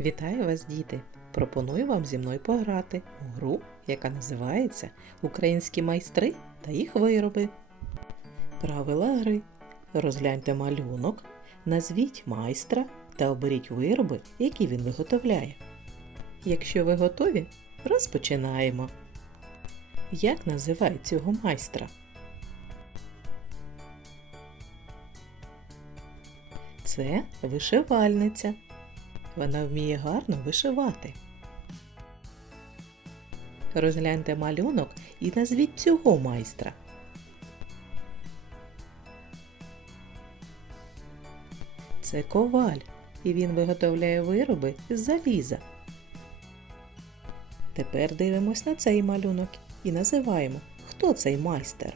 Вітаю вас, діти! Пропоную вам зі мною пограти у гру, яка називається Українські майстри та їх вироби. Правила гри. Розгляньте малюнок, назвіть майстра та оберіть вироби, які він виготовляє. Якщо ви готові, розпочинаємо. Як називають цього майстра? Це вишивальниця. Вона вміє гарно вишивати. Розгляньте малюнок і назвіть цього майстра. Це коваль, і він виготовляє вироби з заліза. Тепер дивимось на цей малюнок і називаємо, хто цей майстер.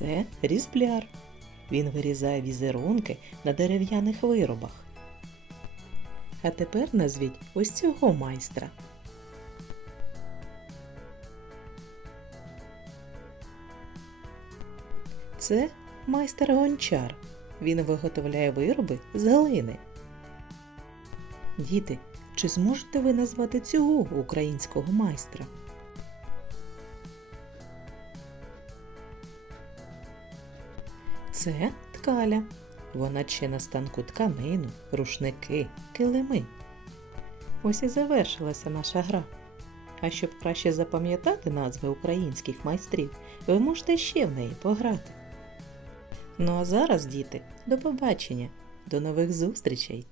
Це різбляр. Він вирізає візерунки на дерев'яних виробах. А тепер назвіть ось цього майстра. Це майстер гончар. Він виготовляє вироби з глини. Діти, чи зможете ви назвати цього українського майстра? Це ткаля. Вона ще на станку тканину, рушники, килими. Ось і завершилася наша гра. А щоб краще запам'ятати назви українських майстрів, ви можете ще в неї пограти. Ну а зараз, діти, до побачення, до нових зустрічей!